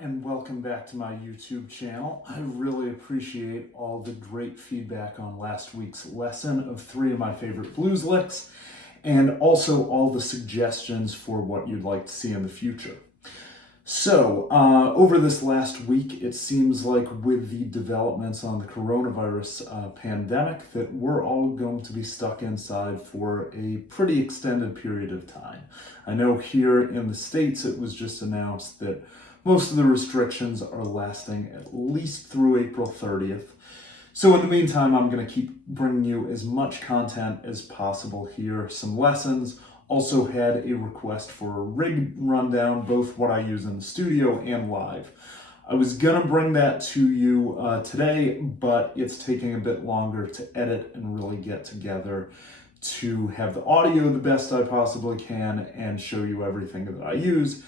and welcome back to my YouTube channel. I really appreciate all the great feedback on last week's lesson of 3 of my favorite blues licks, and also all the suggestions for what you'd like to see in the future. So, over this last week, it seems like with the developments on the coronavirus pandemic that we're all going to be stuck inside for a pretty extended period of time. I know here in the States it was just announced that most of the restrictions are lasting at least through April 30th. So in the meantime, I'm going to keep bringing you as much content as possible here, some lessons. Also had a request for a rig rundown, both what I use in the studio and live. I was gonna bring that to you today, but it's taking a bit longer to edit and really get together to have the audio the best I possibly can and show you everything that I use,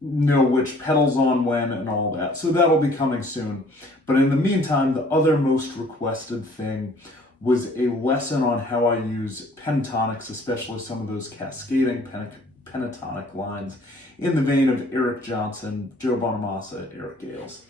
know which pedals on when and all that. So that'll be coming soon. But in the meantime, the other most requested thing was a lesson on how I use pentatonics, especially some of those cascading pentatonic lines in the vein of Eric Johnson, Joe Bonamassa, Eric Gales.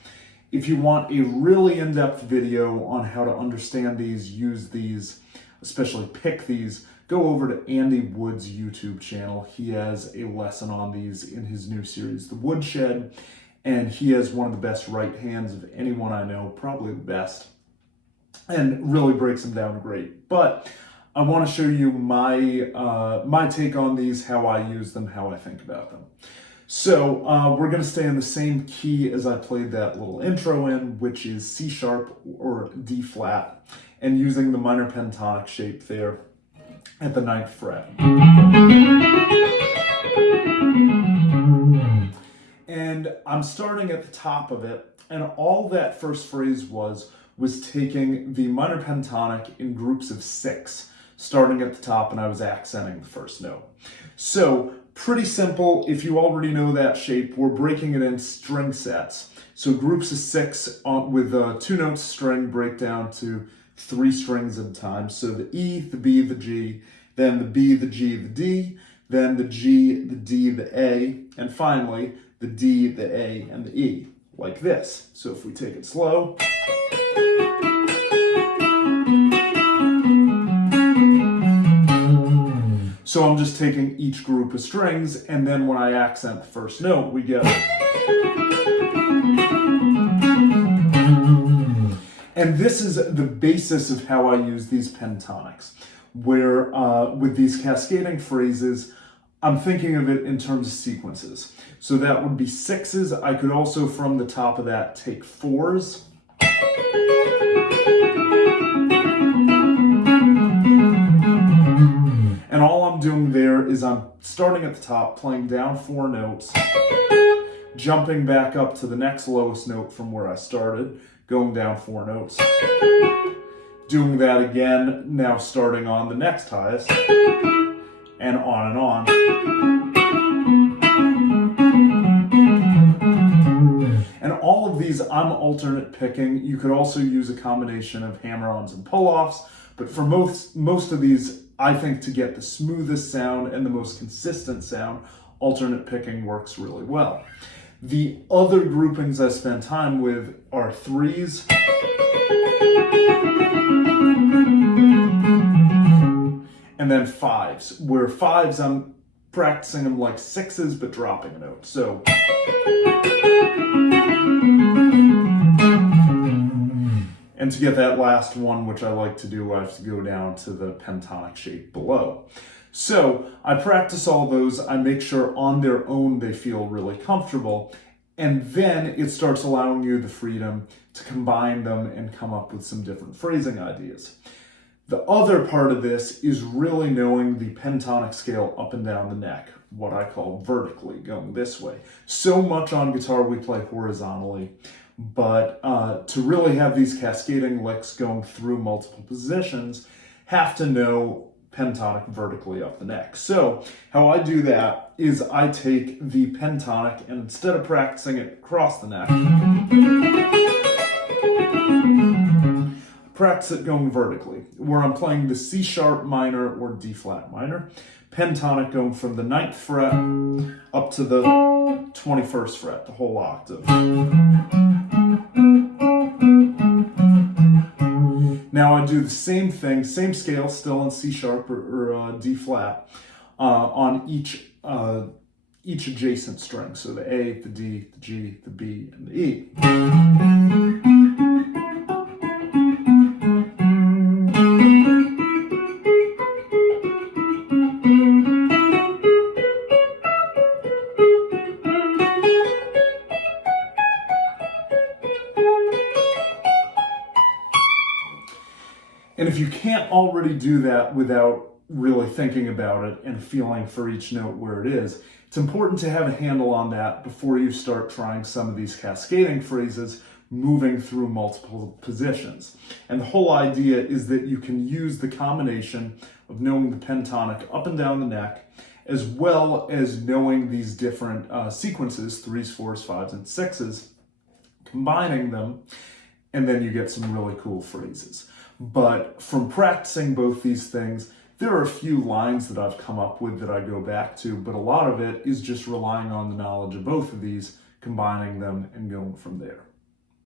If you want a really in-depth video on how to understand these, use these, especially pick these, go over to Andy Wood's YouTube channel. He has a lesson on these in his new series, The Woodshed, and he has one of the best right hands of anyone I know, probably the best, and really breaks them down great. But I want to show you my take on these, how I use them, how I think about them. So we're going to stay in the same key as I played that little intro in, which is C sharp or D flat, and using the minor pentatonic shape there at the 9th fret. And I'm starting at the top of it, and all that first phrase was taking the minor pentatonic in groups of 6, starting at the top, and I was accenting the first note. So, pretty simple. If you already know that shape, we're breaking it in string sets. So groups of 6 with 2 notes string break down to 3 strings at a time. So the E, the B, the G, then the B, the G, the D, then the G, the D, the A, and finally the D, the A, and the E, like this. So if we take it slow. So I'm just taking each group of strings, and then when I accent the first note, we get... And this is the basis of how I use these pentatonics, where with these cascading phrases, I'm thinking of it in terms of sequences. So that would be 6s. I could also, from the top of that, take 4s. And all I'm doing there is I'm starting at the top, playing down 4 notes, jumping back up to the next lowest note from where I started, going down 4 notes, doing that again, now starting on the next highest, and on and on. And all of these I'm alternate picking. You could also use a combination of hammer-ons and pull-offs, but for most of these, I think to get the smoothest sound and the most consistent sound, alternate picking works really well. The other groupings I spend time with are 3s, and then 5s, where 5s I'm practicing them like 6s but dropping a note. So and to get that last one, which I like to do, I have to go down to the pentatonic shape below. So I practice all those. I make sure on their own they feel really comfortable. And then it starts allowing you the freedom to combine them and come up with some different phrasing ideas. The other part of this is really knowing the pentatonic scale up and down the neck, what I call vertically, going this way. So much on guitar we play horizontally. But to really have these cascading licks going through multiple positions, have to know pentatonic vertically up the neck. So how I do that is I take the pentatonic, and instead of practicing it across the neck, practice it going vertically, where I'm playing the C sharp minor or D flat minor, pentatonic going from the 9th fret up to the 21st fret, the whole octave. Now I do the same thing, same scale, still in C sharp or D flat, on each adjacent string. So the A, the D, the G, the B, and the E. And if you can't already do that without really thinking about it and feeling for each note where it is, it's important to have a handle on that before you start trying some of these cascading phrases, moving through multiple positions. And the whole idea is that you can use the combination of knowing the pentatonic up and down the neck, as well as knowing these different sequences, 3s, 4s, 5s, and 6s, combining them, and then you get some really cool phrases. But from practicing both these things, there are a few lines that I've come up with that I go back to, but a lot of it is just relying on the knowledge of both of these, combining them, and going from there.